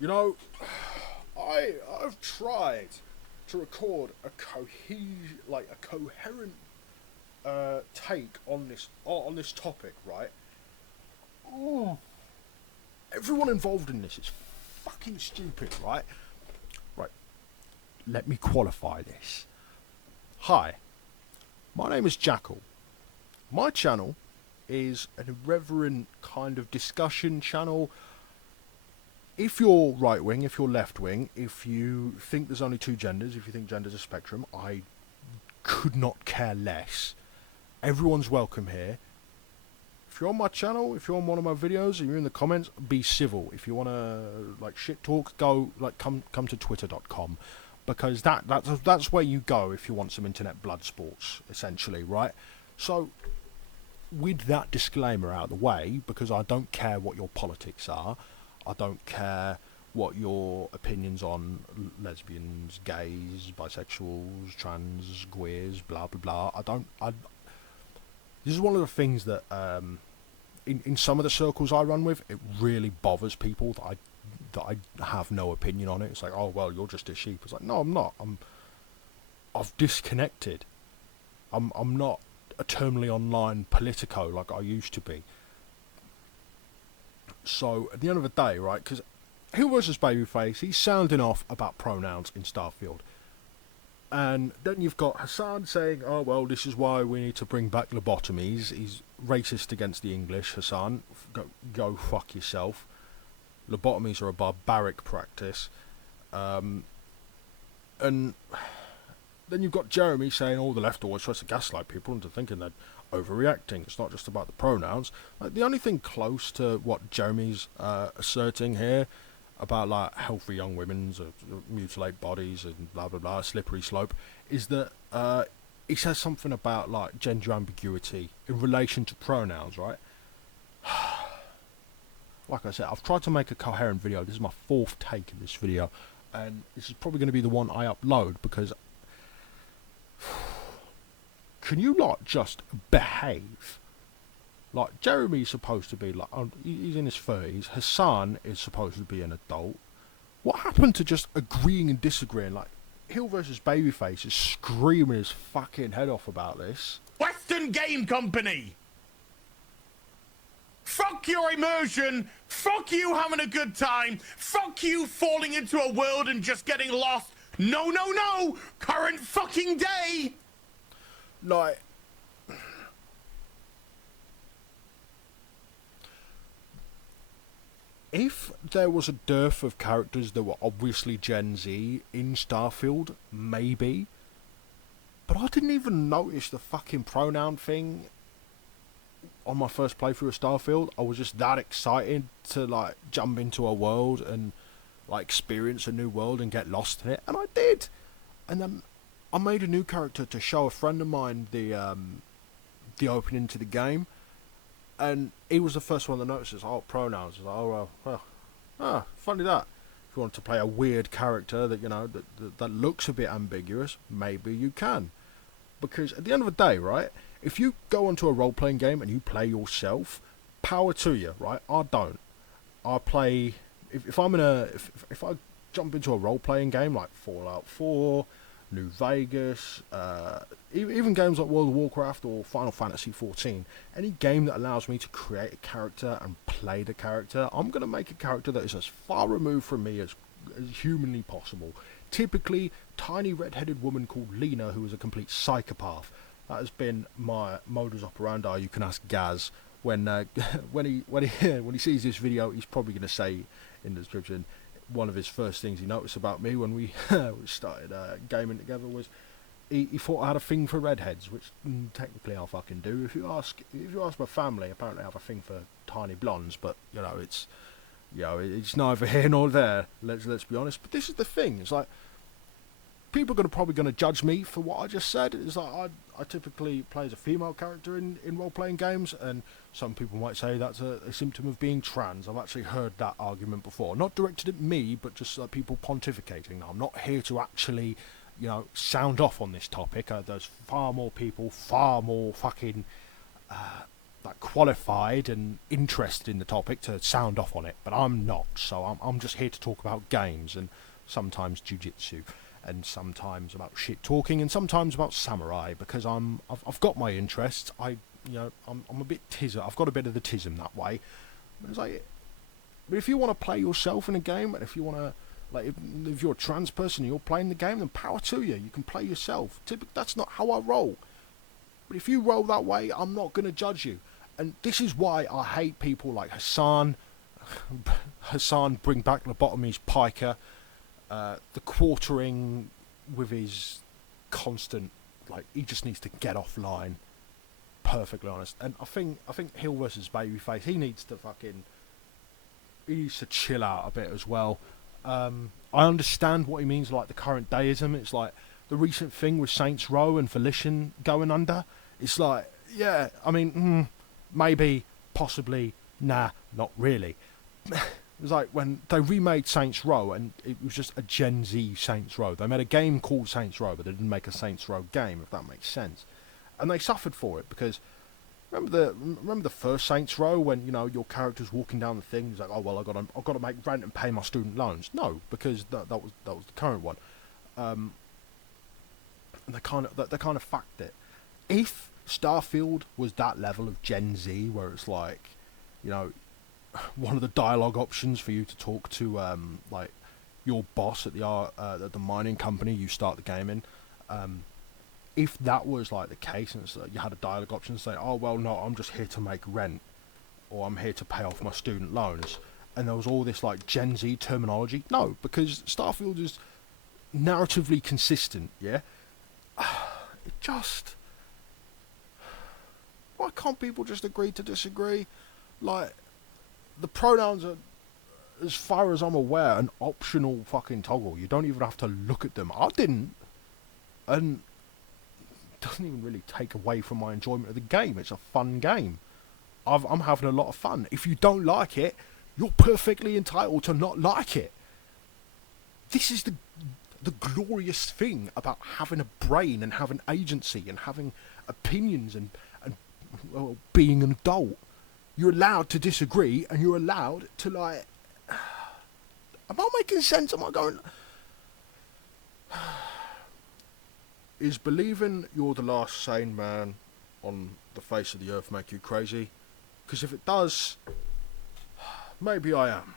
You know, I've tried to record a coherent take on this topic, right? Oh. Everyone involved in this is fucking stupid, right? Right. Let me qualify this. Hi, my name is Jackal. My channel is an irreverent kind of discussion channel. If you're right wing, if you're left wing, if you think there's only two genders, if you think gender's a spectrum, I could not care less. Everyone's welcome here. If you're on my channel, if you're on one of my videos and you're in the comments, be civil. If you want to like shit talk, go like come to twitter.com, because that's where you go if you want some internet blood sports, essentially, right? So with that disclaimer out of the way, because I don't care what your politics are, I don't care what your opinions on lesbians, gays, bisexuals, trans, queers, blah blah blah. This is one of the things that in some of the circles I run with, it really bothers people that I have no opinion on it. It's like, oh well, you're just a sheep. It's like, no, I'm not. I've disconnected. I'm not eternally online politico like I used to be. So at the end of the day, right? Because Hill versus Babyface, he's sounding off about pronouns in Starfield. And then you've got Hassan saying, oh, well, this is why we need to bring back lobotomies. He's racist against the English, Hassan. Go fuck yourself. Lobotomies are a barbaric practice. And then you've got Jeremy saying, oh, the left always tries to gaslight people into thinking they're overreacting. It's not just about the pronouns. Like, the only thing close to what Jeremy's asserting here about like healthy young women's mutilate bodies and blah blah blah, slippery slope, is that he says something about like gender ambiguity in relation to pronouns, right? Like I said, I've tried to make a coherent video. This is my fourth take in this video, and this is probably going to be the one I upload, because can you not just behave? Like, Jeremy's supposed to be like, he's in his 30s. Hassan is supposed to be an adult. What happened to just agreeing and disagreeing? Like, Hill versus Babyface is screaming his fucking head off about this. Western Game Company! Fuck your immersion! Fuck you having a good time! Fuck you falling into a world and just getting lost! No, no, no! Current fucking day! Like, if there was a dearth of characters that were obviously Gen Z in Starfield, maybe. But I didn't even notice the fucking pronoun thing on my first playthrough of Starfield. I was just that excited to like jump into a world and like experience a new world and get lost in it, and I did. And then I made a new character to show a friend of mine the opening to the game. And he was the first one that notices, oh, pronouns. I was like, oh, well, funny that. If you want to play a weird character that, you know, that looks a bit ambiguous, maybe you can. Because at the end of the day, right, if you go onto a role-playing game and you play yourself, power to you, right? I don't. I play, if I jump into a role-playing game like Fallout 4, New Vegas, even games like World of Warcraft or Final Fantasy XIV, any game that allows me to create a character and play the character, I'm going to make a character that is as far removed from me as humanly possible. Typically, tiny red-headed woman called Lena, who is a complete psychopath. That has been my modus operandi. You can ask Gaz when he sees this video. He's probably going to say in the description, one of his first things he noticed about me when we started gaming together was he thought I had a thing for redheads, which technically I fucking do. If you ask my family, apparently I have a thing for tiny blondes, but it's neither here nor there. Let's be honest. But this is the thing. It's like, people are probably going to judge me for what I just said. It's like I typically play as a female character in role-playing games, and some people might say that's a symptom of being trans. I've actually heard that argument before. Not directed at me, but just people pontificating. Now, I'm not here to actually, sound off on this topic. There's far more people, far more fucking like qualified and interested in the topic to sound off on it, but I'm not. So I'm just here to talk about games and sometimes jiu-jitsu, and sometimes about shit talking, and sometimes about samurai, because I've got my interests. I'm a bit tizzer. I've got a bit of the tism that way. It's like, but if you want to play yourself in a game, and if you want to, like, if you're a trans person and you're playing the game, then power to you. You can play yourself. That's not how I roll. But if you roll that way, I'm not going to judge you. And this is why I hate people like Hassan. Hassan, bring back lobotomy's piker. The quartering with his constant, like, he just needs to get offline. Perfectly honest. And I think Hill versus Babyface, he needs to chill out a bit as well. I understand what he means, like the current deism. It's like the recent thing with Saints Row and Volition going under. It's like, yeah, I mean, maybe, possibly, nah, not really. It was like when they remade Saints Row, and it was just a Gen Z Saints Row. They made a game called Saints Row, but they didn't make a Saints Row game, if that makes sense. And they suffered for it, because remember the first Saints Row, when, you know, your character's walking down the thing, it's like, oh well, I've got to make rent and pay my student loans. No, because that was the current one. And they kind of fucked it. If Starfield was that level of Gen Z, where it's like, you know, one of the dialogue options for you to talk to like your boss at the mining company you start the game in, if that was like the case, and so you had a dialogue option to say, oh well, no, I'm just here to make rent, or I'm here to pay off my student loans, and there was all this like Gen Z terminology. No, because Starfield is narratively consistent. Yeah, it just, why can't people just agree to disagree? Like, the pronouns are, as far as I'm aware, an optional fucking toggle. You don't even have to look at them. I didn't, and it doesn't even really take away from my enjoyment of the game. It's a fun game. I'm having a lot of fun. If you don't like it, you're perfectly entitled to not like it. This is the glorious thing about having a brain and having agency and having opinions and well, being an adult. You're allowed to disagree, and you're allowed to, like... Am I making sense? Am I going... Is believing you're the last sane man on the face of the earth make you crazy? Because if it does, maybe I am.